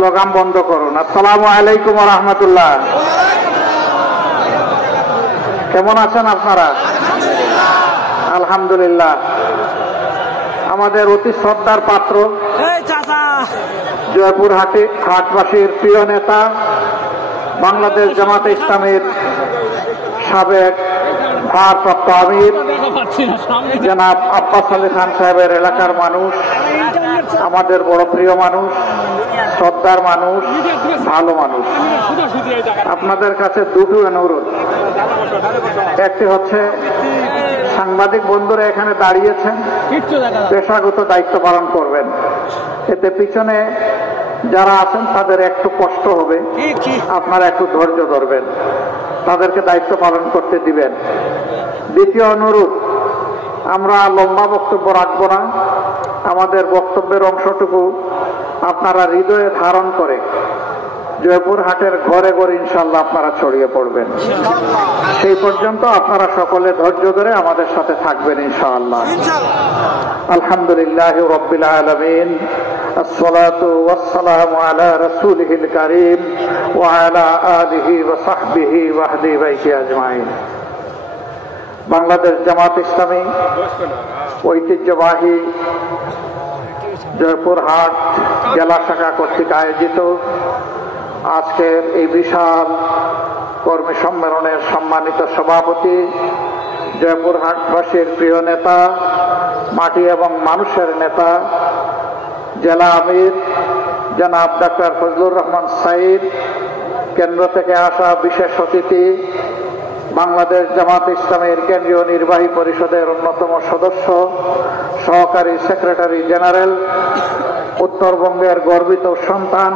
Slogan বন্ধ করুন। আসসালামু আলাইকুম ওয়া রাহমাতুল্লাহ। কেমন আছেন আপনারা? আলহামদুলিল্লাহ। আমাদের অতি শ্রদ্ধার পাত্র জয়পুর হাটবাসীর প্রিয় নেতা, বাংলাদেশ জামাতে ইসলামীর সাবেক ভারপ্রাপ্ত আমির জনাব আব্বাস আলী খান সাহেবের এলাকার মানুষ, আমাদের বড় প্রিয় মানুষ, শ্রদ্ধার মানুষ, ভালো মানুষ। আপনাদের কাছে দুটো অনুরোধ। একটি হচ্ছে, সাংবাদিক বন্ধুরা এখানে দাঁড়িয়েছেন, পেশাগত দায়িত্ব পালন করবেন। এতে পিছনে যারা আছেন তাদের একটু কষ্ট হবে, আপনারা একটু ধৈর্য ধরবেন, তাদেরকে দায়িত্ব পালন করতে দিবেন। দ্বিতীয় অনুরোধ, আমরা লম্বা বক্তব্য রাখব না। আমাদের বক্তব্যের অংশটুকু আপনারা হৃদয়ে ধারণ করে জয়পুর হাটের ঘরে ঘরে ইনশাআল্লাহ আপনারা ছড়িয়ে পড়বেন। সেই পর্যন্ত আপনারা সকলে ধৈর্য ধরে আমাদের সাথে থাকবেন ইনশাআল্লাহ। আলহামদুলিল্লাহি রাব্বিল আলামিন, আসসালাতু ওয়াসসালামু আলা রাসূলিহিল কারীম ওয়া আলা আলিহি ওয়া সাহবিহি ওয়া আহলি বাইতি আজমাইন। বাংলাদেশ জামাত ইসলামী ঐতিহ্যবাহী জয়পুর হাট জেলা শাখা কর্তৃক আয়োজিত আজকের এই বিশাল কর্মী সম্মেলনের সম্মানিত সভাপতি, জয়পুর হাটবাসীর প্রিয় নেতা, মাটি এবং মানুষের নেতা, জেলা আমির জনাব ডাক্তার ফজলুর রহমান সাইদ, কেন্দ্র থেকে আসা বিশেষ অতিথি, বাংলাদেশ জামাত ইসলামের কেন্দ্রীয় নির্বাহী পরিষদের অন্যতম সদস্য, সহকারী সেক্রেটারি জেনারেল, উত্তরবঙ্গের গর্বিত সন্তান,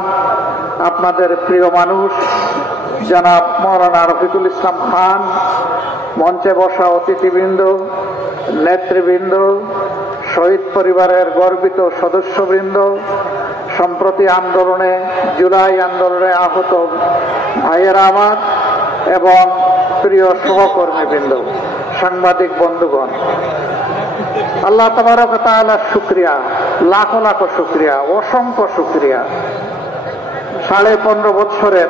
আপনাদের প্রিয় মানুষ জনাব মৌলানা রফিকুল ইসলাম খান, মঞ্চে বসা অতিথিবৃন্দ, নেতৃবৃন্দ, শহীদ পরিবারের গর্বিত সদস্যবৃন্দ, সম্প্রতি আন্দোলনে, জুলাই আন্দোলনে আহত ভাইয়েরা আমার এবং প্রিয় সহকর্মীবৃন্দ, সাংবাদিক বন্ধুগণ, আল্লাহ তাবারক ওয়া তাআলার শুকরিয়া, লাখো লাখো শুকরিয়া, অসংখ্য শুকরিয়া। 15.5 বছরের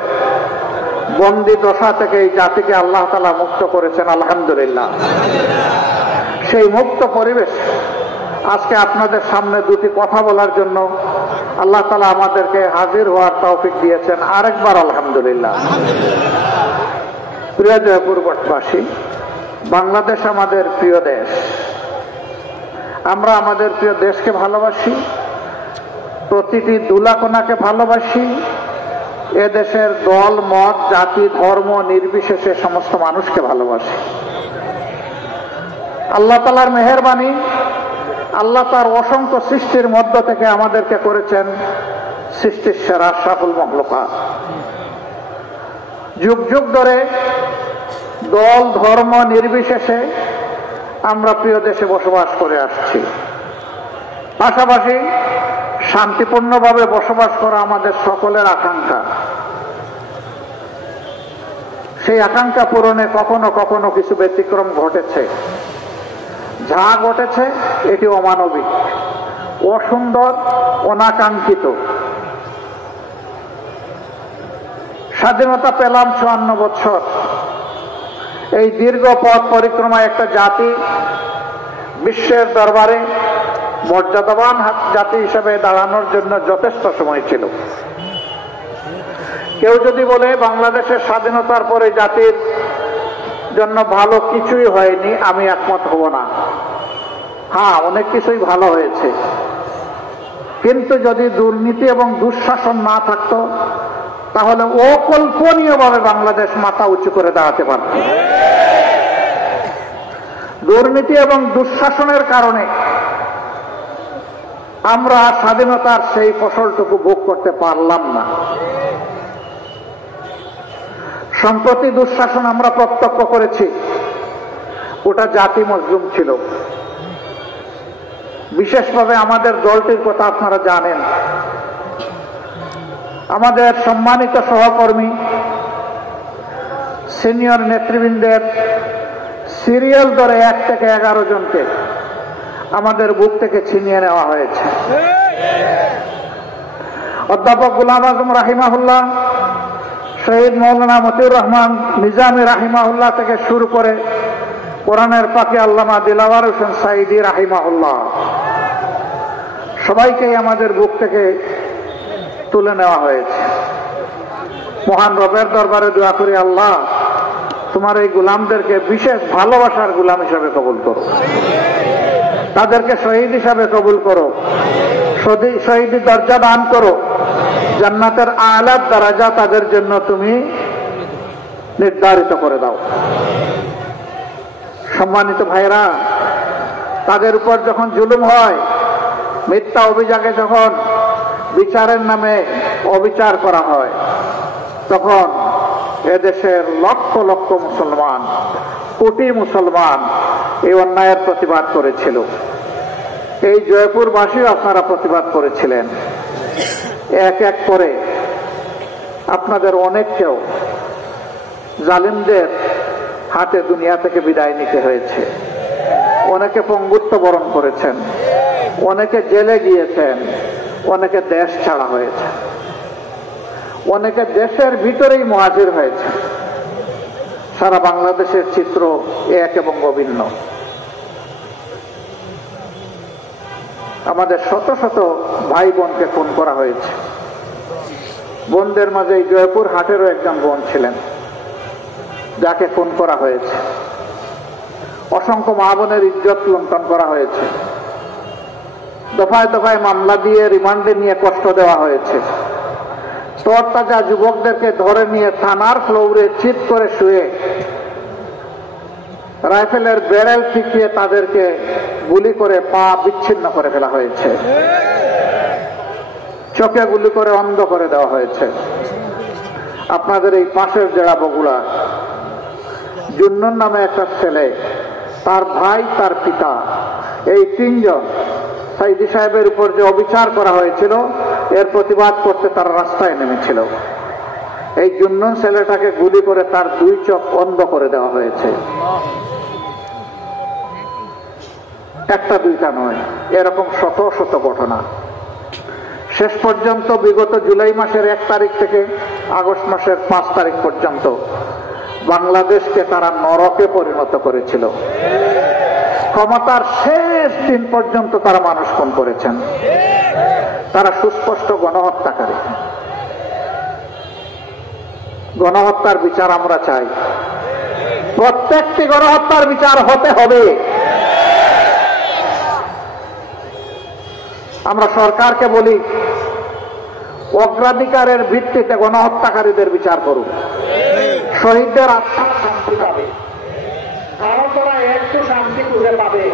বন্দী দশা থেকে এই জাতিকে আল্লাহ তাআলা মুক্ত করেছেন, আলহামদুলিল্লাহ। সেই মুক্ত পরিবেশ আজকে আপনাদের সামনে দুটি কথা বলার জন্য আল্লাহ তাআলা আমাদেরকে হাজির হওয়ার তৌফিক দিয়েছেন, আরেকবার আলহামদুলিল্লাহ। প্রিয় জয়পুরবাসী, বাংলাদেশ আমাদের প্রিয় দেশ। আমরা আমাদের প্রিয় দেশকে ভালোবাসি, প্রতিটি দুলাকোনাকে ভালোবাসি। এ দেশের দল মত জাতি ধর্ম নির্বিশেষে সমস্ত মানুষকে ভালোবাসি। আল্লাহ তাআলার মেহেরবানি, আল্লাহ তার অসংখ্য সৃষ্টির মধ্য থেকে আমাদেরকে করেছেন সৃষ্টির সেরা আশরাফুল মাখলুকাত। যুগ যুগ ধরে দল ধর্ম নির্বিশেষে আমরা প্রিয় দেশে বসবাস করে আসছি। পাশাপাশি শান্তিপূর্ণভাবে বসবাস করা আমাদের সকলের আকাঙ্ক্ষা। সেই আকাঙ্ক্ষা পূরণে কখনো কখনো কিছু ব্যতিক্রম ঘটেছে। যা ঘটেছে এটি অমানবিক, অসুন্দর, অনাকাঙ্ক্ষিত। স্বাধীনতা পেলাম 54 বছর। এই দীর্ঘ পথ পরিক্রমায় একটা জাতি বিশ্বের দরবারে মর্যাদাবান জাতি হিসেবে দাঁড়ানোর জন্য যথেষ্ট সময় ছিল। কেউ যদি বলে বাংলাদেশের স্বাধীনতার পরে জাতির জন্য ভালো কিছুই হয়নি, আমি একমত হব না। হ্যাঁ, অনেক কিছুই ভালো হয়েছে, কিন্তু যদি দুর্নীতি এবং দুঃশাসন না থাকতো তাহলে অকল্পনীয়ভাবে বাংলাদেশ মাথা উঁচু করে দাঁড়াতে পারত। দুর্নীতি এবং দুঃশাসনের কারণে আমরা স্বাধীনতার সেই ফসলটুকু ভোগ করতে পারলাম না। সম্প্রতি দুঃশাসন আমরা প্রত্যক্ষ করেছি, ওটা জাতি মজলুম ছিল। বিশেষভাবে আমাদের দলটির কথা আপনারা জানেন। আমাদের সম্মানিত সহকর্মী, সিনিয়র নেতৃবৃন্দের সিরিয়াল ধরে 1 থেকে 11 জনকে আমাদের বুক থেকে ছিনিয়ে নেওয়া হয়েছে। অধ্যাপক গোলাম আজম রাহিমাহুল্লাহ, শহীদ মৌলানা মতিউর রহমান নিজামী রাহিমাহুল্লাহ থেকে শুরু করে কোরআনের পাখি আল্লামা দিলাওয়ার হোসেন সাঈদী রাহিমাহুল্লাহ, সবাইকেই আমাদের বুক থেকে তুলে নেওয়া হয়েছে। মহান রবের দরবারে দোয়া করি, আল্লাহ তোমার এই গোলামদেরকে বিশেষ ভালোবাসার গোলাম হিসাবে কবুল করো, তাদেরকে শহীদ হিসাবে কবুল করো, শহীদ দরজা দান করো, জান্নাতের আলা দরজা তাদের জন্য তুমি নির্ধারিত করে দাও। সম্মানিত ভাইরা, তাদের উপর যখন জুলুম হয়, মিথ্যা অভিযোগে যখন বিচারের নামে অবিচার করা হয়, তখন এদেশের লক্ষ লক্ষ মুসলমান, কোটি মুসলমান এই অন্যায়ের প্রতিবাদ করেছিল। এই জয়পুরবাসীও আপনারা প্রতিবাদ করেছিলেন। এক এক করে আপনাদের অনেককেও জালিমদের হাতে দুনিয়া থেকে বিদায় নিতে হয়েছে। অনেকে পঙ্গুত্ব বরণ করেছেন, অনেকে জেলে গিয়েছেন, অনেকে দেশ ছাড়া হয়েছে, অনেকে দেশের ভিতরেই মুহাজির হয়েছে। সারা বাংলাদেশের চিত্র এক এবং অভিন্ন। আমাদের শত শত ভাই বোনকে খুন করা হয়েছে। বোনদের মাঝে এই জয়পুর হাটেরও একজন বোন ছিলেন, যাকে খুন করা হয়েছে। অসংখ্য মা বোনের ইজ্জত লুণ্ঠন করা হয়েছে। দফায় দফায় মামলা দিয়ে রিমান্ডে নিয়ে কষ্ট দেওয়া হয়েছে। তরতাজা যুবকদেরকে ধরে নিয়ে থানার ফ্লোরে চিৎ করে শুয়ে রাইফেলের ব্যারেল ঠেকিয়ে তাদেরকে গুলি করে পা বিচ্ছিন্ন করে ফেলা হয়েছে। চোখে গুলি করে অন্ধ করে দেওয়া হয়েছে। আপনাদের এই পাশের জেলা বগুড়া, জুন্নুন নামে একটা ছেলে, তার ভাই, তার পিতা, এই তিনজন সাইদি সাহেবের উপর যে অবিচার করা হয়েছিল, এর প্রতিবাদ করতে তারা রাস্তায় নেমেছিল। এই জুন্নুন ছেলেটাকে গুলি করে তার দুই চোখ অন্ধ করে দেওয়া হয়েছে। একটা দুইটা নয়, এরকম শত শত ঘটনা। শেষ পর্যন্ত বিগত জুলাই মাসের 1 তারিখ থেকে আগস্ট মাসের 5 তারিখ পর্যন্ত বাংলাদেশকে তারা নরকে পরিণত করেছিল। ক্ষমতার শেষ দিন পর্যন্ত তারা মানুষ খুন করেছেন। তারা সুস্পষ্ট গণহত্যাকারী। গণহত্যার বিচার আমরা চাই। প্রত্যেকটি গণহত্যার বিচার হতে হবে। আমরা সরকারকে বলি, অগ্রাধিকারের ভিত্তিতে গণহত্যাকারীদের বিচার করুন। শহীদদের আত্মা শান্তি পাবে, কারণ তারা একটু শান্তি খুঁজে পাবে।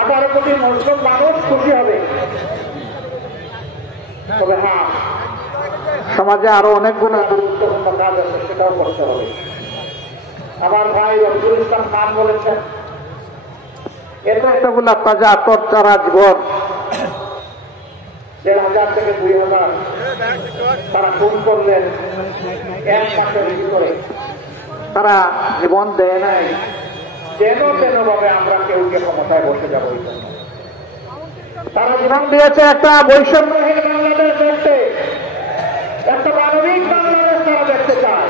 18 কোটি মুসলিম মানুষ খুশি হবে। তবে হ্যাঁ, সমাজে আরো অনেকগুলো গুরুত্বপূর্ণ কাজ আছে, সেটাও করতে হবে। আমার ভাই রফিকুল ইসলাম খান বলেছেন, এতগুলা তাজা তরচারা জীবন, 1000 থেকে 2000 তারা খুন করলেন 1 মাসের ভিতরে। তারা জীবন দেয় নাই যেন তেন ভাবে আমরা কেউ ক্ষমতায় বসে যাবো। তারা জীবন দিয়েছে একটা বৈষম্যহীন বাংলাদেশ দেখতে, একটা মানবিক বাংলাদেশ তারা দেখতে চায়,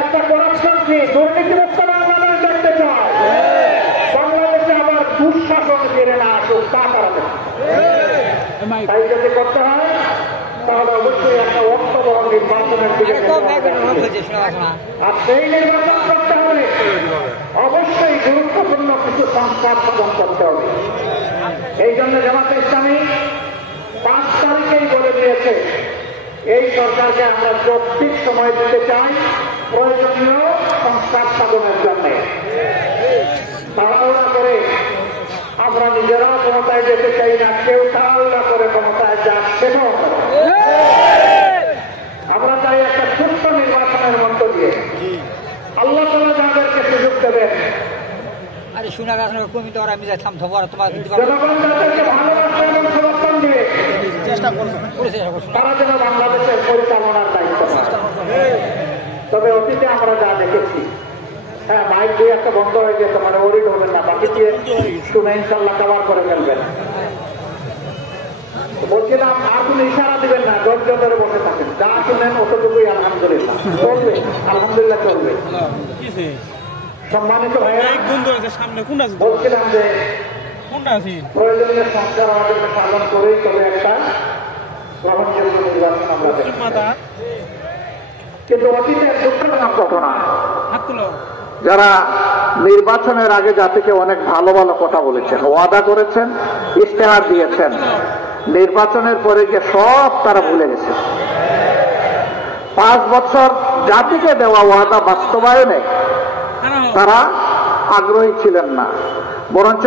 একটা করাপশন ফ্রি দুর্নীতিমুক্ত বাংলাদেশ দেখতে চায়। বাংলাদেশে আবার দুঃশাসন ফিরে না আসুক, তা তারা দেখে। তাই যদি করতে হয় তাহলে অবশ্যই একটা অর্থবহ নির্বাচনের দিকে, আর সেই নির্বাচন করতে হলে অবশ্যই গুরুত্বপূর্ণ কিছু সংস্কার সাধন করতে হবে। এই জন্য জামাতে ইসলামী 5 তারিখেই বলে দিয়েছে, এই সরকারকে আমরা যৌক্তিক সময় দিতে চাই প্রয়োজনীয় সংস্কার সাধনের জন্য। তাড়াহুড়া করে আমরা নিজেরাও ক্ষমতায় যেতে চাই না, কেউ তাড়াহুড়া করে ক্ষমতায় যাক সেটাও। আমরা চাই একটা সুস্থ নির্বাচনের মধ্য দিয়ে আল্লাহ তাআলা যাদেরকে সুযোগ দেবেন, জনগণ যাদেরকে ভালোবাসা এবং সমর্থন দিয়ে তারা যেন বাংলাদেশের পরিচালনার দায়িত্ব পায়। তবে অতীতে আমরা যা দেখেছি, হ্যাঁ, মাইক দিয়ে একটা বন্ধ হয়ে গেছে, মানে ওরিড হবেন না, বাকি দিয়ে শুনে ইনশাল্লাহ কভার করে ফেলবেন। বলছিলাম আর কোন ইশারা দিবেন না, ধৈর্য ধরে বসে থাকেন, যা শুনেন অতটুকুই আলহামদুলিল্লাহ চলবে, আলহামদুলিল্লাহ চলবে। সম্মানিত ভাইয়েরা, বলছিলাম যে প্রয়োজনীয় সংস্কার আমাদেরকে সাধন করেই তবে একটা গ্রহণযোগ্য নির্বাচন আমরা দেখি। কিন্তু অতীতের দুঃখজনক ঘটনা, যারা নির্বাচনের আগে জাতিকে অনেক ভালো ভালো কথা বলেছেন, ওয়াদা করেছেন, ইশতেহার দিয়েছেন, নির্বাচনের পরে গিয়ে সব তারা ভুলে গেছে। 5 বছর জাতিকে দেওয়া ওয়াদা বাস্তবায়নে তারা আগ্রহী ছিলেন না, বরঞ্চ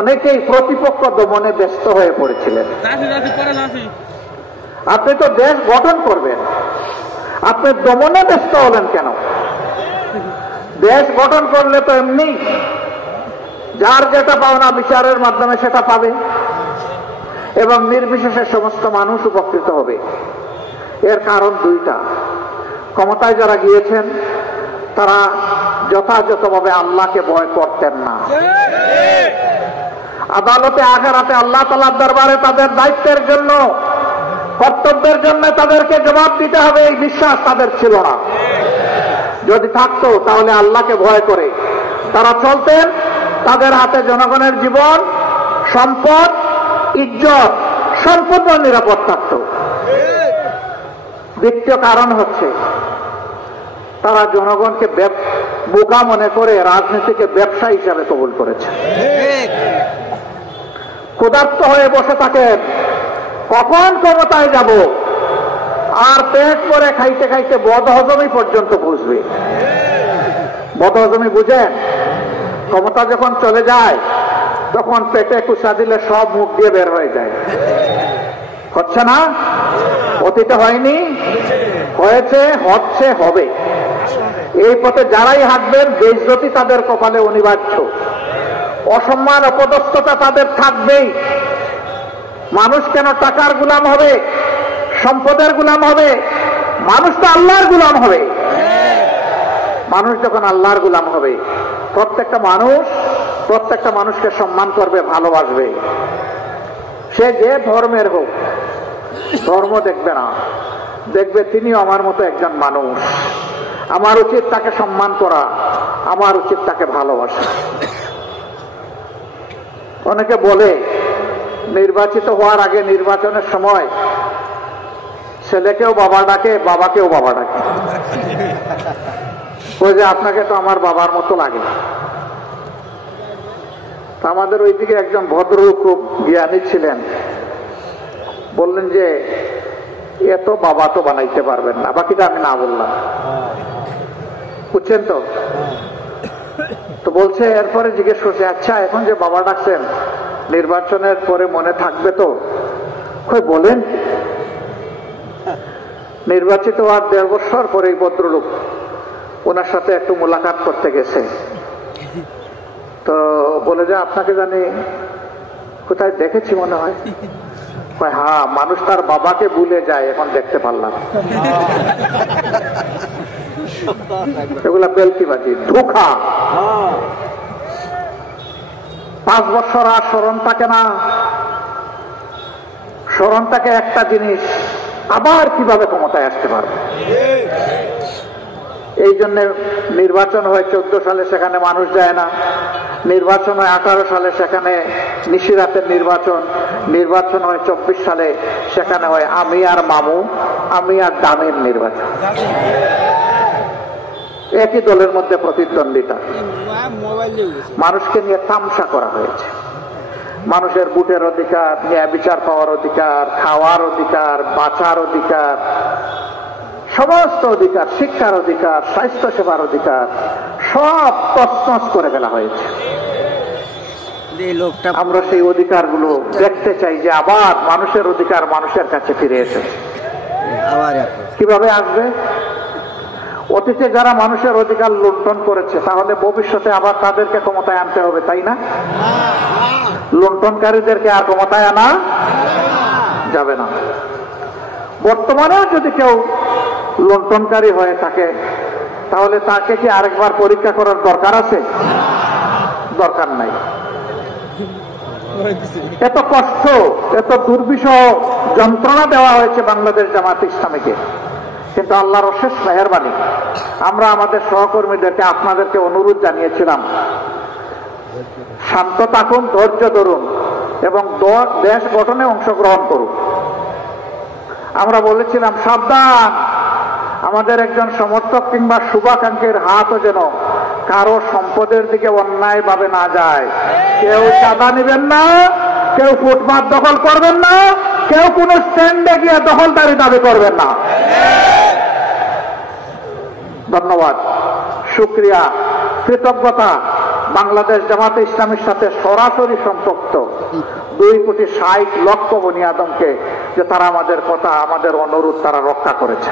অনেকেই প্রতিপক্ষ দমনে ব্যস্ত হয়ে পড়েছিলেন। আপনি তো দেশ গঠন করবেন, আপনি দমনে ব্যস্ত হলেন কেন? দেশ গঠন করলে তো এমনি যার যেটা পাওনা বিচারের মাধ্যমে সেটা পাবে এবং নির্বিশেষে সমস্ত মানুষ উপকৃত হবে। এর কারণ দুইটা। ক্ষমতায় যারা গিয়েছেন তারা যথাযথভাবে আল্লাহকে ভয় করতেন না। আদালতে আখেরাতে আল্লাহ তাআলার দরবারে তাদের দায়িত্বের জন্য, কর্তব্যের জন্য তাদেরকে জবাব দিতে হবে, এই বিশ্বাস তাদের ছিল না। যদি থাকতো তাহলে আল্লাহকে ভয় করে তারা চলতেন, তাদের হাতে জনগণের জীবন, সম্পদ, ইজ্জত সম্পূর্ণ নিরাপদ থাকত। দ্বিতীয় কারণ হচ্ছে তারা জনগণকে বোকা মনে করে রাজনীতিকে ব্যবসা হিসাবে কবুল করেছে। ক্ষুধার্ত হয়ে বসে থাকেন, কখন ক্ষমতায় যাব, আর পেট করে খাইতে খাইতে বদহজমি পর্যন্ত বুঝবে। বদহজমি বুঝেন? ক্ষমতা যখন চলে যায় তখন পেটে কুচা দিলে সব মুখ দিয়ে বের হয়ে যায়। হচ্ছে না? অতীতে হয়নি? হয়েছে, হচ্ছে, হবে। এই পথে যারাই হাঁটবেন বেইজ্জতি তাদের কপালে অনিবার্য, অসম্মান অপদস্থতা তাদের থাকবেই। মানুষ কেন টাকার গোলাম হবে, সম্পদের গোলাম হবে? মানুষ তো আল্লাহর গোলাম হবে। মানুষ যখন আল্লাহর গোলাম হবে, প্রত্যেকটা মানুষকে সম্মান করবে, ভালোবাসবে। সে যে ধর্মের হোক, ধর্ম দেখবে না, দেখবে তিনিও আমার মতো একজন মানুষ, আমার উচিত তাকে সম্মান করা, আমার উচিত তাকে ভালোবাসা। অনেকে বলে নির্বাচিত হওয়ার আগে নির্বাচনের সময় ছেলেকেও বাবা ডাকে, বাবাকেও বাবা ডাকে। ওই যে আপনাকে তো আমার বাবার মতো লাগে। আমাদের ওইদিকে একজন ভদ্রলোক খুব জ্ঞানী ছিলেন, বললেন যে এত বাবা তো বানাইতে পারবেন না। বাকিটা আমি না বললাম, বুঝছেন তো? তো বলছে, এরপরে জিজ্ঞেস করছে, আচ্ছা এখন যে বাবা ডাকছেন নির্বাচনের পরে মনে থাকবে তো? কই বলেন। নির্বাচিত হওয়ার 1.5 বছর পরে এই ভদ্রলোক ওনার সাথে একটু মোলাকাত করতে গেছে। তো বলে যে আপনাকে জানি কোথায় দেখেছি মনে হয়। হ্যাঁ, মানুষ তার বাবাকে ভুলে যায়, এখন দেখতে পারলাম। এগুলা বেলকিবাজি, ধোঁকা। 5 বছর আর স্মরণ থাকে না। স্মরণ থাকে একটা জিনিস, আবার কিভাবে ক্ষমতায় আসতে পারবে। এই জন্য নির্বাচন হয় 14 সালে, সেখানে মানুষ যায় না। নির্বাচন হয় 18 সালে, সেখানে নিশিরাতের নির্বাচন হয় 24 সালে, সেখানে হয় আমি আর মামু, আমি আর দামের নির্বাচন। একই দলের মধ্যে প্রতিদ্বন্দ্বিতা। মানুষকে নিয়ে তামসা করা হয়েছে। মানুষের ভোটের অধিকার, ন্যায় বিচার পাওয়ার অধিকার, খাওয়ার অধিকার, বাঁচার অধিকার, সমস্ত অধিকার, শিক্ষার অধিকার, স্বাস্থ্য সেবার অধিকার সব তছনছ করে ফেলা হয়েছে। আমরা সেই অধিকারগুলো দেখতে চাই যে আবার মানুষের অধিকার মানুষের কাছে ফিরে এসেছে। কিভাবে আসবে? অতীতে যারা মানুষের অধিকার লুণ্ঠন করেছে, তাহলে ভবিষ্যতে আবার তাদেরকে ক্ষমতায় আনতে হবে, তাই না? লুণ্ঠনকারীদেরকে আর ক্ষমতায় আনা যাবে না। বর্তমানেও যদি কেউ লুণ্ঠনকারী হয়ে থাকে, তাহলে তাকে কি আরেকবার পরীক্ষা করার দরকার আছে? দরকার নাই। এত কষ্ট, এত দুর্বিষহ যন্ত্রণা দেওয়া হয়েছে বাংলাদেশ জামাত ইসলামীকে, কিন্তু আল্লাহর অশেষ মেহেরবানি, আমরা আমাদের সহকর্মীদেরকে, আপনাদেরকে অনুরোধ জানিয়েছিলাম, শান্ত থাকুন, ধৈর্য ধরুন এবং দেশ গঠনে অংশগ্রহণ করুন। আমরা বলেছিলাম সাবধান, আমাদের একজন সমর্থক কিংবা শুভাকাঙ্ক্ষীর হাতও যেন কারো সম্পদের দিকে অন্যায়ভাবে না যায়। কেউ চাঁদা নেবেন না, কেউ ফুটপাত দখল করবেন না, কেউ কোন স্ট্যান্ডে গিয়ে দখলদারি দাবি করবেন না। ধন্যবাদ, শুকরিয়া, কৃতজ্ঞতা বাংলাদেশ জামাতে ইসলামীর সাথে সরাসরি সম্পৃক্ত 2,60,00,000 বনি আদমকে, যে তারা আমাদের কথা, আমাদের অনুরোধ তারা রক্ষা করেছে।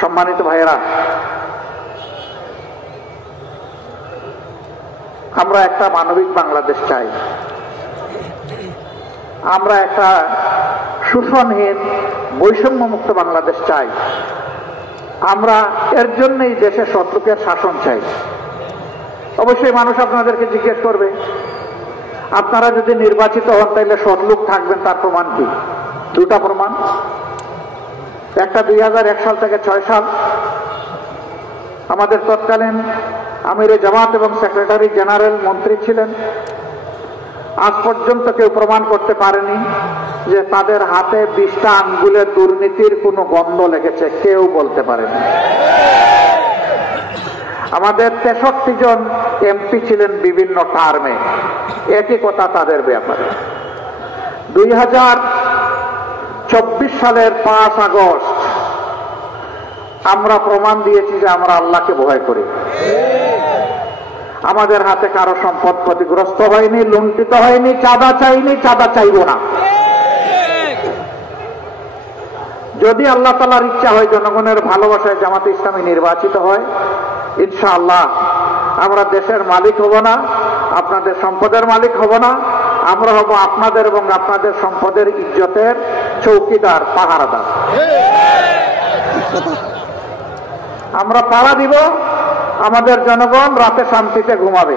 সম্মানিত ভাইয়েরা, আমরা একটা মানবিক বাংলাদেশ চাই, আমরা একটা শোষণহীন বৈষম্যমুক্ত বাংলাদেশ চাই, আমরা এর জন্যই দেশে সৎলোকের শাসন চাই। অবশ্যই মানুষ আপনাদেরকে জিজ্ঞেস করবে, আপনারা যদি নির্বাচিত হন তাহলে সৎলোক থাকবেন, তার প্রমাণ কি? দুটা প্রমাণ। একটা 2001 সাল থেকে 6 সাল আমাদের তৎকালীন আমিরে জামাত এবং সেক্রেটারি জেনারেল মন্ত্রী ছিলেন, আজ পর্যন্ত কেউ প্রমাণ করতে পারেনি যে তাদের হাতে 20টা আঙ্গুলের দুর্নীতির কোনো গন্ধ লেগেছে, কেউ বলতে পারেনি। আমাদের 63 জন এমপি ছিলেন বিভিন্ন টার্মে, একই কথা তাদের ব্যাপারে। 2024 সালের 5 আগস্ট আমরা প্রমাণ দিয়েছি যে আমরা আল্লাহকে ভয় করি। আমাদের হাতে কারো সম্পদ ক্ষতিগ্রস্ত হয়নি, লুণ্ঠিত হয়নি, চাঁদা চাইনি, চাঁদা চাইব না। যদি আল্লাহ তাআলার ইচ্ছা হয়, জনগণের ভালোবাসায় জামাতে ইসলামী নির্বাচিত হয়, ইনশাআল্লাহ আমরা দেশের মালিক হব না, আপনাদের সম্পদের মালিক হব না, আমরা হব আপনাদের এবং আপনাদের সম্পদের ইজ্জতের চৌকিদার, পাহারাদার। আমরা পাহারা দিব, আমাদের জনগণ রাতে শান্তিতে ঘুমাবে।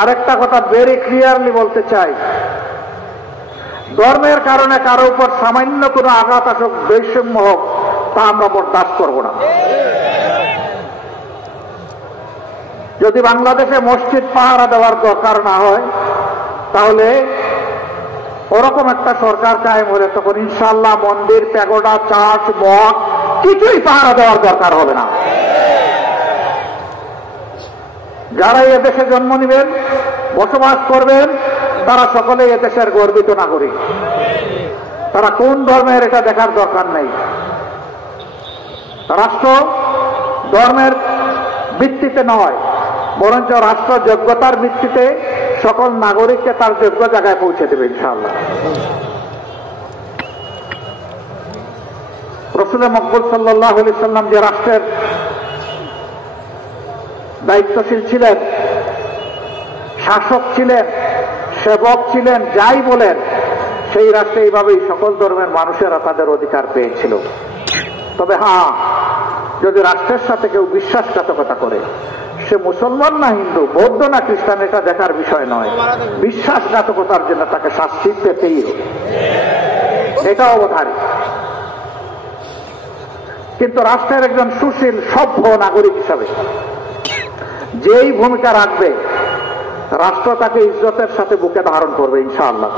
আরেকটা কথা ভেরি ক্লিয়ারলি বলতে চাই, ধর্মের কারণে কারো উপর সামান্য কোনো আঘাত আসুক, বৈষম্য হোক, তা আমরা বরদাস্ত করব না। যদি বাংলাদেশে মসজিদ পাহারা দেওয়ার দরকার না হয়, তাহলে ওরকম একটা সরকার কায়েম হলে তখন ইনশাআল্লাহ মন্দির, প্যাগোডা, চার্চ, মঠ কিছুই পাহারা দেওয়ার দরকার হবে না। যারা এদেশে জন্ম নেবেন, বসবাস করবেন, তারা সকলে এদেশের গর্বিত নাগরিক। তারা কোন ধর্মের এটা দেখার দরকার নেই। রাষ্ট্র ধর্মের ভিত্তিতে নয়, বরঞ্চ রাষ্ট্র যোগ্যতার ভিত্তিতে সকল নাগরিককে তার যোগ্য জায়গায় পৌঁছে দেবে ইনশাআল্লাহ। রাসূল মকবুল সাল্লাল্লাহু আলাইহি সাল্লাম যে রাষ্ট্রের দায়িত্বশীল ছিলেন, শাসক ছিলেন, সেবক ছিলেন, যাই বলেন, সেই রাষ্ট্রে এইভাবেই সকল ধর্মের মানুষেরা তাদের অধিকার পেয়েছিল। তবে হ্যাঁ, যদি রাষ্ট্রের সাথে কেউ বিশ্বাসঘাতকতা করে, সে মুসলমান না হিন্দু, বৌদ্ধ না খ্রিস্টান, এটা দেখার বিষয় নয়, বিশ্বাসঘাতকতার জন্য তাকে শাস্তি পেতেই হবে, এটা অবধারিত। কিন্তু রাষ্ট্রের একজন সুশীল সভ্য নাগরিক হিসাবে যেই ভূমিকা রাখবে, রাষ্ট্র তাকে ইজ্জতের সাথে বুকে ধারণ করবে ইনশাআল্লাহ।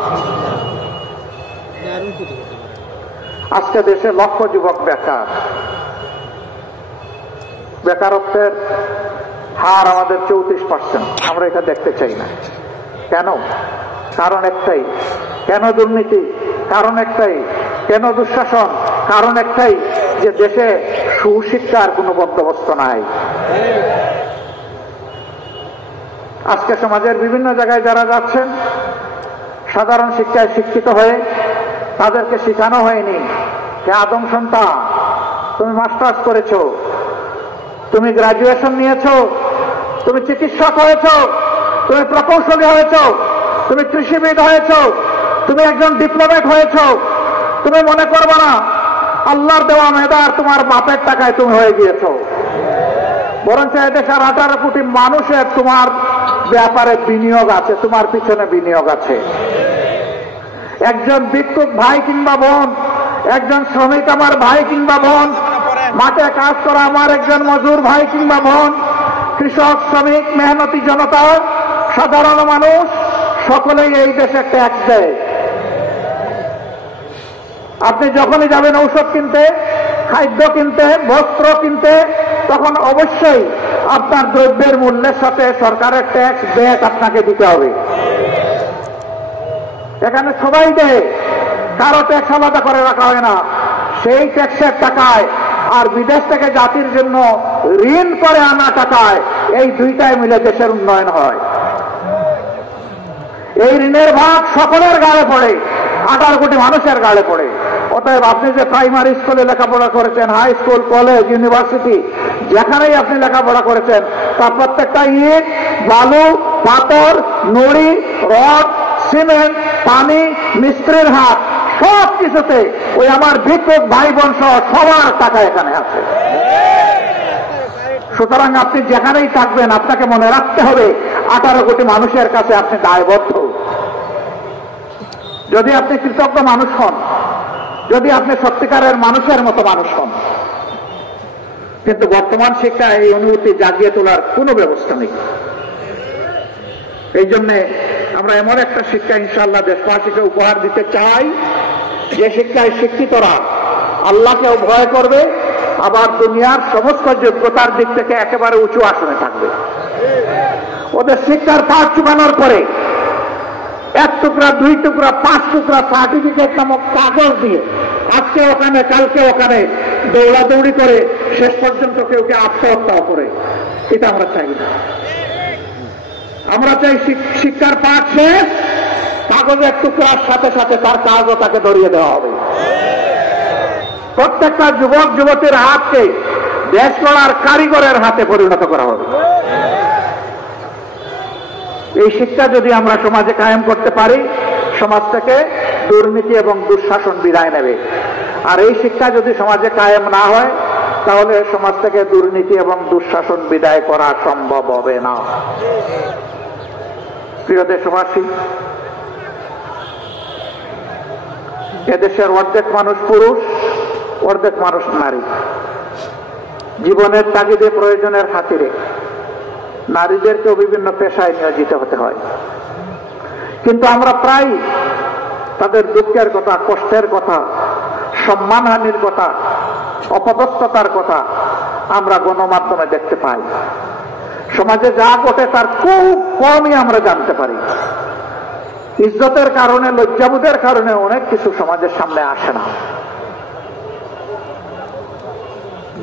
আজকে দেশে লক্ষ যুবক বেকার, বেকারত্বের হার আমাদের 34%। আমরা এটা দেখতে চাই না। কেন? কারণ একটাই। কেন দুর্নীতি? কারণ একটাই। কেন দুঃশাসন? কারণ একটাই, যে দেশে সুশিক্ষার কোনো বন্দোবস্ত নাই। আজকে সমাজের বিভিন্ন জায়গায় যারা যাচ্ছেন, সাধারণ শিক্ষায় শিক্ষিত হয়ে তাদেরকে শেখানো হয়নি, হে আদম সন্তান, তুমি মাস্টার্স করেছো, তুমি গ্রাজুয়েশন নিয়েছো, তুমি চিকিৎসক হয়েছো, তুমি প্রকৌশলী হয়েছো, তুমি কৃষিবিদ হয়েছো, তুমি একজন ডিপ্লোমেট হয়েছো, তুমি মনে করবে না আল্লাহর দেওয়া মেধা আর তোমার বাপের টাকায় তুমি হয়ে গিয়েছো। বরঞ্চ এদেশের 18 কোটি মানুষের তোমার ব্যাপারে বিনিয়োগ আছে, তোমার পিছনে বিনিয়োগ আছে। একজন ভিক্ষুক ভাই কিংবা বোন, একজন শ্রমিক আমার ভাই কিংবা বোন, মাঠে কাজ করা আমার একজন মজুর ভাই কিংবা বোন, কৃষক, শ্রমিক, মেহনতি জনতা, সাধারণ মানুষ সকলেই এই দেশে ট্যাক্স দেয়। আপনি যখনই যাবেন ঔষধ কিনতে, খাদ্য কিনতে, বস্ত্র কিনতে, তখন অবশ্যই আপনার দ্রব্যের মূল্যের সাথে সরকারের ট্যাক্স ব্যাক আপনাকে দিতে হবে। এখানে সবাই দেয়, কারো ট্যাক্স আলাদা করে রাখা হয় না। সেই ট্যাক্সের টাকায় আর বিদেশ থেকে জাতির জন্য ঋণ করে আনা টাকায় এই দুইটাই মিলে দেশের উন্নয়ন হয়। এই ঋণের ভাগ সকলের গায়ে পড়ে, 18 কোটি মানুষের গায়ে পড়ে। অতএব আপনি যে প্রাইমারি স্কুলে লেখাপড়া করেছেন, হাই স্কুল, কলেজ, ইউনিভার্সিটি, যেখানেই আপনি লেখাপড়া করেছেন, তার প্রত্যেকটা ইট, বালু, পাথর, নুড়ি, রড, সিমেন্ট, পানি, মিস্ত্রির হাত, সব কিছুতে ওই আমার ভিক্ষুক ভাই বোন সহ সবার টাকা এখানে আছে। সুতরাং আপনি যেখানেই থাকবেন আপনাকে মনে রাখতে হবে 18 কোটি মানুষের কাছে আপনি দায়বদ্ধ। যদি আপনি কৃতজ্ঞ মানুষ হন, যদি আপনি সত্যিকারের মানুষের মতো মানুষ হন। কিন্তু বর্তমান শিক্ষা এই অনুভূতি জাগিয়ে তোলার কোনো ব্যবস্থা নেই। এই জন্য আমরা এমন একটা শিক্ষা ইনশাআল্লাহ দেশবাসীকে উপহার দিতে চাই, যে শিক্ষায় শিক্ষিতরা আল্লাহকেও ভয় করবে, আবার দুনিয়ার সমস্ত যোগ্যতার দিক থেকে একেবারে উঁচু আসনে থাকবে। ওদের শিক্ষার পাঠ চুকানোর পরে 1 টুকরা, 2 টুকরা, 5 টুকরা সার্টিফিকেট নামক কাগজ দিয়ে আজকে ওখানে, কালকে ওখানে দৌড়াদৌড়ি করে শেষ পর্যন্ত কেউ কে আত্মহত্যা করে, এটা আমরা চাই না। আমরা চাই শিক্ষার পাঠ শেষ, কাগজের টুকরার সাথে সাথে তার কাজও তাকে ধরিয়ে দেওয়া হবে। প্রত্যেকটা যুবক যুবতীর হাতকে দেশ গড়ার কারিগরের হাতে পরিণত করা হবে। এই শিক্ষা যদি আমরা সমাজে কায়েম করতে পারি, সমাজ থেকে দুর্নীতি এবং দুঃশাসন বিদায় নেবে। আর এই শিক্ষা যদি সমাজে কায়েম না হয়, তাহলে সমাজ থেকে দুর্নীতি এবং দুঃশাসন বিদায় করা সম্ভব হবে না। প্রিয় দেশবাসী, এদেশের অর্ধেক মানুষ পুরুষ, অর্ধেক মানুষ নারী। জীবনের তাগিদে, প্রয়োজনের খাতিরে নারীদেরকেও বিভিন্ন পেশায় নিয়োজিত হতে হয়। কিন্তু আমরা প্রায় তাদের দুঃখের কথা, কষ্টের কথা, সম্মানহানির কথা, অপদস্থতার কথা আমরা গণমাধ্যমে দেখতে পাই। সমাজে যা ঘটে তার খুব কমই আমরা জানতে পারি। ইজ্জতের কারণে, লজ্জাবোধের কারণে অনেক কিছু সমাজের সামনে আসে না।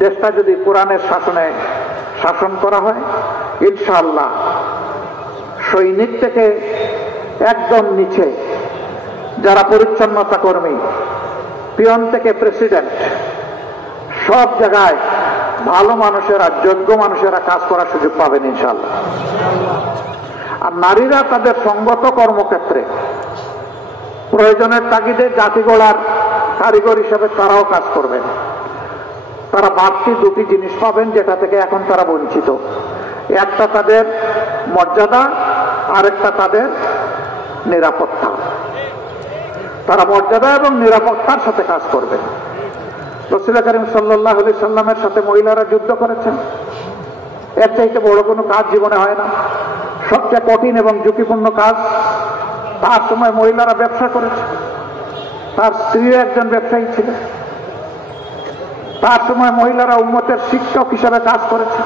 দেশটা যদি কোরআনের শাসনে শাসন করা হয়, ইনশাআল্লাহ সৈনিক থেকে একদম নিচে যারা পরিচ্ছন্নতা কর্মী, পিয়ন থেকে প্রেসিডেন্ট, সব জায়গায় ভালো মানুষেরা, যোগ্য মানুষেরা কাজ করার সুযোগ পাবেন ইনশাআল্লাহ। আর নারীরা তাদের সঙ্গত কর্মক্ষেত্রে প্রয়োজনের তাগিদে জাতি গড়ার কারিগর হিসেবে তারাও কাজ করবেন। তারা বাড়তি 2টি জিনিস পাবেন যেটা থেকে এখন তারা বঞ্চিত। একটা তাদের মর্যাদা, আরেকটা তাদের নিরাপত্তা। তারা মর্যাদা এবং নিরাপত্তার সাথে কাজ করবেন। রাসূল করিম সাল্লাল্লাহু আলাইহি সাল্লামের সাথে মহিলারা যুদ্ধ করেছেন। এর চাইতে বড় কোনো কাজ জীবনে হয় না। সবচেয়ে কঠিন এবং ঝুঁকিপূর্ণ কাজ। তার সময় মহিলারা ব্যবসা করেছে। তার স্ত্রী একজন ব্যবসায়ী ছিলেন। তার সময় মহিলারা উম্মতের শিক্ষক হিসাবে কাজ করেছে।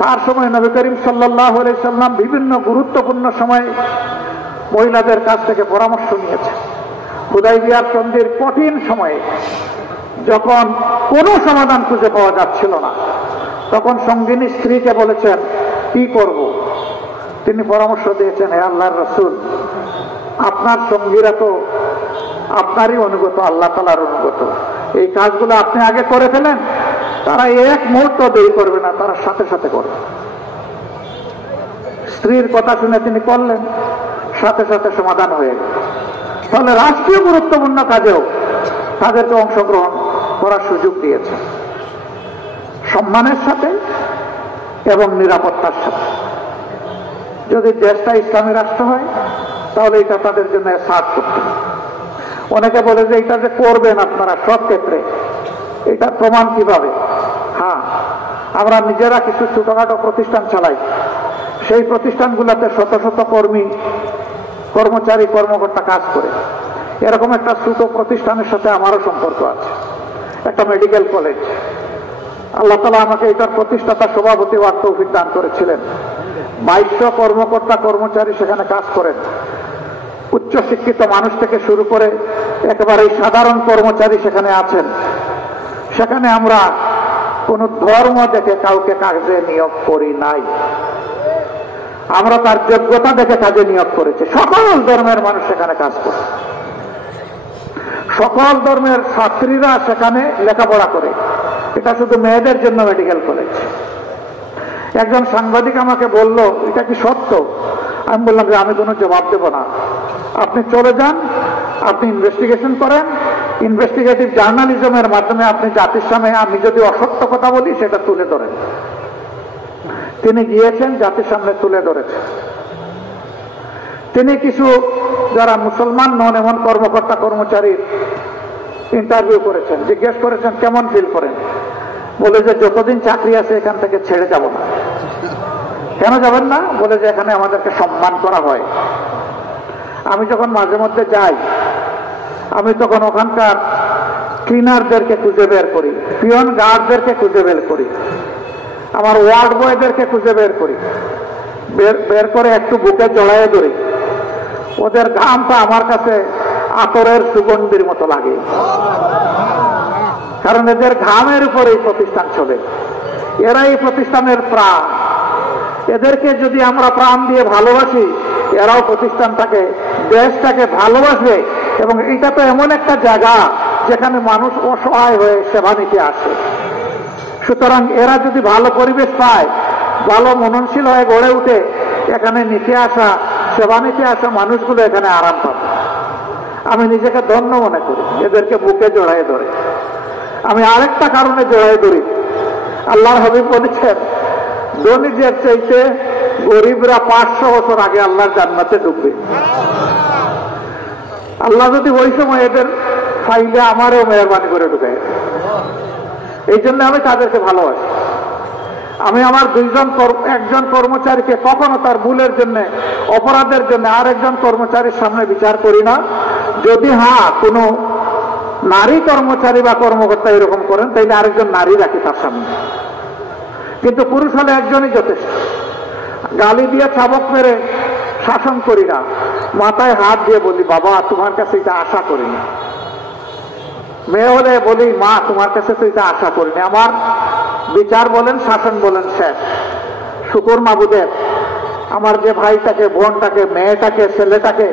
তার সময় নবী করিম সাল্লাল্লাহু আলাইহি সাল্লাম বিভিন্ন গুরুত্বপূর্ণ সময়ে মহিলাদের কাছ থেকে পরামর্শ নিয়েছে। হুদাইবিয়ার সন্ধির কঠিন সময়ে যখন কোনো সমাধান খুঁজে পাওয়া যাচ্ছিল না, তখন সঙ্গিনী স্ত্রীকে বলেছেন কি করব। তিনি পরামর্শ দিয়েছেন, হে আল্লাহর রাসূল, আপনার সঙ্গীরা তো আপনারই অনুগত, আল্লাহ তাআলার অনুগত। এই কাজগুলো আপনি আগে করে ফেলেন, তারা এক মুহূর্ত দেরি করবে না, তারা সাথে সাথে করবে। স্ত্রীর কথা শুনে তিনি করলেন, সাথে সাথে সমাধান হয়ে গেল। তাহলে রাষ্ট্রীয় গুরুত্বপূর্ণ কাজেও তাদেরকে অংশগ্রহণ করার সুযোগ দিয়েছে। সম্মানের সাথে এবং নিরাপত্তার সাথে। যদি দেশটা ইসলামী রাষ্ট্র হয় তাহলে এটা তাদের জন্য সার্চ করতে হবে। অনেকে বলে যে এটা যে করবেন আপনারা সব ক্ষেত্রে, এটার প্রমাণ কিভাবে? হ্যাঁ, আমরা নিজেরা কিছু ছোটখাটো প্রতিষ্ঠান চালাই, সেই প্রতিষ্ঠানগুলোতে শত শত কর্মচারী কর্মকর্তা কাজ করে। এরকম একটা ছোট প্রতিষ্ঠানের সাথে আমারও সম্পর্ক আছে, একটা মেডিকেল কলেজ। আল্লাহ তাআলা আমাকে এটার প্রতিষ্ঠাতা সভাপতি হওয়ার তৌফিক দান করেছিলেন। 2200 কর্মকর্তা কর্মচারী সেখানে কাজ করেন। উচ্চশিক্ষিত মানুষ থেকে শুরু করে একেবারে সাধারণ কর্মচারী সেখানে আছেন। সেখানে আমরা কোন ধর্ম দেখে কাউকে কাজে নিয়োগ করি নাই, আমরা তার যোগ্যতা দেখে কাজে নিয়োগ করেছি। সকল ধর্মের মানুষ সেখানে কাজ করে, সকল ধর্মের ছাত্রীরা সেখানে লেখাপড়া করে। এটা শুধু মেয়েদের জন্য মেডিকেল কলেজ। একজন সাংবাদিক আমাকে বলল, এটা কি সত্য? আমি বললাম যে আমি কোনো জবাব দেব না, আপনি চলে যান, আপনি ইনভেস্টিগেশন করেন, ইনভেস্টিগেটিভ জার্নালিজমের মাধ্যমে আপনি জাতির সামনে আমি যদি অসত্য কথা বলি সেটা তুলে ধরেন। তিনি গিয়েছেন, জাতির সামনে তুলে ধরেছেন। তিনি কিছু যারা মুসলমান নন এমন কর্মকর্তা কর্মচারীর ইন্টারভিউ করেছেন, জিজ্ঞেস করেছেন কেমন ফিল করেন। বলে যে যতদিন চাকরি আছে এখান থেকে ছেড়ে যাব না। কেন যাবেন না? বলে যে এখানে আমাদেরকে সম্মান করা হয়। আমি যখন মাঝে মধ্যে যাই, আমি তখন ওখানকার ক্লিনারদেরকে খুঁজে বের করি, পিয়ন গার্ডদেরকে খুঁজে বের করি, আমার ওয়ার্ড বয়দেরকে খুঁজে বের করি, বের করে একটু বুকে জড়াইয়ে ধরি। ওদের ঘামটা আমার কাছে আতরের সুগন্ধির মতো লাগে, কারণ এদের ঘামের উপর এই প্রতিষ্ঠান চলে। এরা এই প্রতিষ্ঠানের প্রাণ। এদেরকে যদি আমরা প্রাণ দিয়ে ভালোবাসি, এরাও প্রতিষ্ঠানটাকে দেশটাকে ভালোবাসবে। এবং এটা তো এমন একটা জায়গা যেখানে মানুষ অসহায় হয়ে সেবা নিতে আসে। সুতরাং এরা যদি ভালো পরিবেশ পায়, ভালো মননশীল হয়ে গড়ে উঠে, এখানে নিতে আসা সেবা নিতে আসা মানুষগুলো এখানে আরাম পাবে। আমি নিজেকে ধন্য মনে করি এদেরকে বুকে জড়াই ধরে। আমি আরেকটা কারণে জড়াই ধরি, আল্লাহর হাবিব বলেছেন ধনীদের চাইতে গরিবরা 500 বছর আগে আল্লাহর জান্নাতে ঢুকবে। আল্লাহ যদি ওই সময় এদের ফাইলে আমারও মেহরবানি করে ঢুকায়। এই জন্য আমি তাদেরকে ভালোবাসি। আমি আমার একজন কর্মচারীকে কখনো তার ভুলের জন্য, অপরাধের জন্য আরেকজন কর্মচারীর সামনে বিচার করি না। যদি কোনো নারী কর্মচারী বা কর্মকর্তা এরকম করেন, তাইলে আরেকজন নারী রাখি তার সামনে। কিন্তু পুরুষ হলে একজনই যথেষ্ট। গালি দিয়ে চাবক মেরে শাসন করি না, মাথায় হাত দিয়ে বলি বাবা তোমার কাছে এটা আশা করিনি। মেয়ে হলে বলি মা তোমার কাছে তো এটা আশা করিনি। আমার বিচার বলেন, শাসন বলেন শেষ। শুকর মাবুদের আমার যে ভাইটাকে, বোনটাকে, মেয়েটাকে, ছেলেটাকে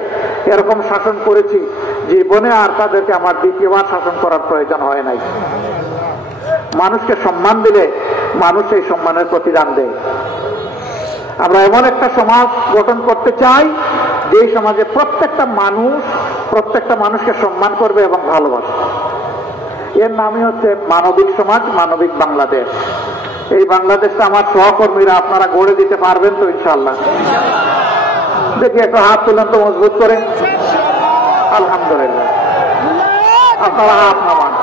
এরকম শাসন করেছি, জীবনে আর তাদেরকে আমার দ্বিতীয়বার শাসন করার প্রয়োজন হয় নাই। মানুষকে সম্মান দিলে মানুষ এই সম্মানের প্রতিদান দেয়। আমরা এমন একটা সমাজ গঠন করতে চাই যে সমাজে প্রত্যেকটা মানুষকে সম্মান করবে এবং ভালোবাসবে। এর নামই হচ্ছে মানবিক সমাজ, মানবিক বাংলাদেশ। এই বাংলাদেশটা আমার সহকর্মীরা আপনারা গড়ে দিতে পারবেন তো ইনশাআল্লাহ? দেখি একটা হাত তুলেন তো মজবুত করে। আলহামদুলিল্লাহ, আপনারা হাত নামান।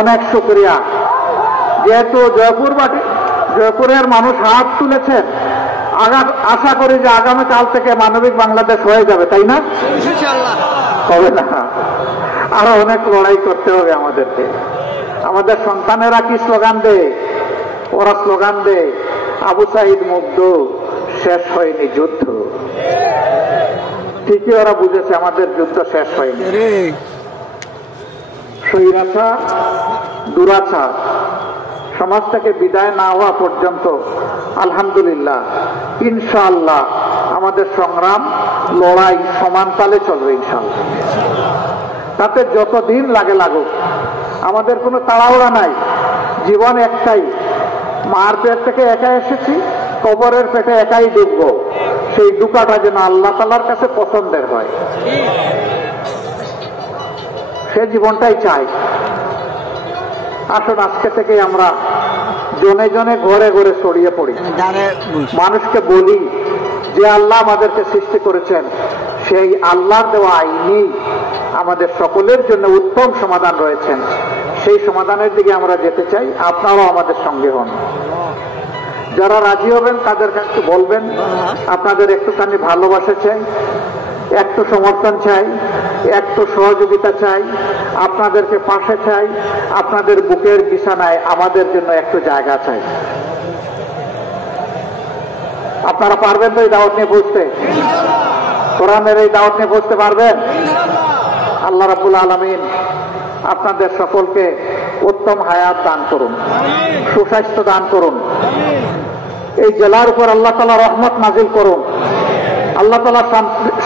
অনেক শুকরিয়া। যেহেতু জয়পুরের মানুষ হাত তুলেছেন, আশা করি যে আগামীকাল থেকে মানবিক বাংলাদেশ হয়ে যাবে, তাই না? হবে না, আরো অনেক লড়াই করতে হবে আমাদেরকে। আমাদের সন্তানেরা কি স্লোগান দেয়? ওরা স্লোগান দেয় আবু সাইদ মুগ্ধ, শেষ হয়নি যুদ্ধ। ঠিকই ওরা বুঝেছে আমাদের যুদ্ধ শেষ হয়নি। স্বৈরাচার, দুরাচার সমাজ থেকে বিদায় না হওয়া পর্যন্ত আলহামদুলিল্লাহ, ইনশাআল্লাহ আমাদের সংগ্রাম, লড়াই সমান তালে চলবে ইনশাআল্লাহ। তাতে যতদিন লাগে লাগুক, আমাদের কোনো তাড়াহুড়া নাই। জীবন একটাই, মার পেট থেকে একা এসেছি, কবরের পেটে একাই ডুববো। সেই ডুকাটা যেন আল্লাহ তাআলার কাছে পছন্দের হয়, সে জীবনটাই চাই। আসুন আজকে থেকে আমরা জনে জনে ঘরে ঘরে ছড়িয়ে পড়ি, মানুষকে বলি যে আল্লাহ আমাদেরকে সৃষ্টি করেছেন, সেই আল্লাহর দেওয়া আইনেই আমাদের সকলের জন্য উত্তম সমাধান রয়েছেন। সেই সমাধানের দিকে আমরা যেতে চাই, আপনারাও আমাদের সঙ্গে হন। যারা রাজি হবেন তাদের কাছে বলবেন, আপনাদের একটুখানি ভালোবাসা চাই, একটু সমর্থন চাই, একটু সহযোগিতা চাই, আপনাদেরকে পাশে চাই, আপনাদের বুকের বিছানায় আমাদের জন্য একটু জায়গা চাই। আপনারা পারবেন তো এই দাওয়াত নিয়ে বুঝতে? কোরআনের এই দাওয়াত নিয়ে বুঝতে পারবেন? আল্লাহ রাব্বুল আলামিন আপনাদের সকলকে উত্তম হায়াত দান করুন, সুস্বাস্থ্য দান করুন। এই জেলার উপর আল্লাহ তাআলা রহমত নাজিল করুন। আল্লাহ তাআলা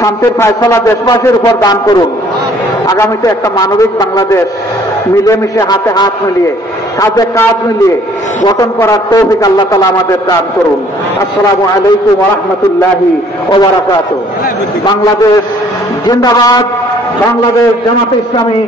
শান্তির ফয়সালা দেশবাসীর উপর দান করুন। আগামীতে একটা মানবিক বাংলাদেশ মিলেমিশে হাতে হাত মিলিয়ে কাঁধে কাঁধ মিলিয়ে গঠন করার তৌফিক আল্লাহ তাআলা আমাদের দান করুন। আসসালামু আলাইকুম ওয়া রাহমাতুল্লাহি ওয়া বারাকাতুহু। বাংলাদেশ জিন্দাবাদ, বাংলাদেশ জামাতে ইসলামী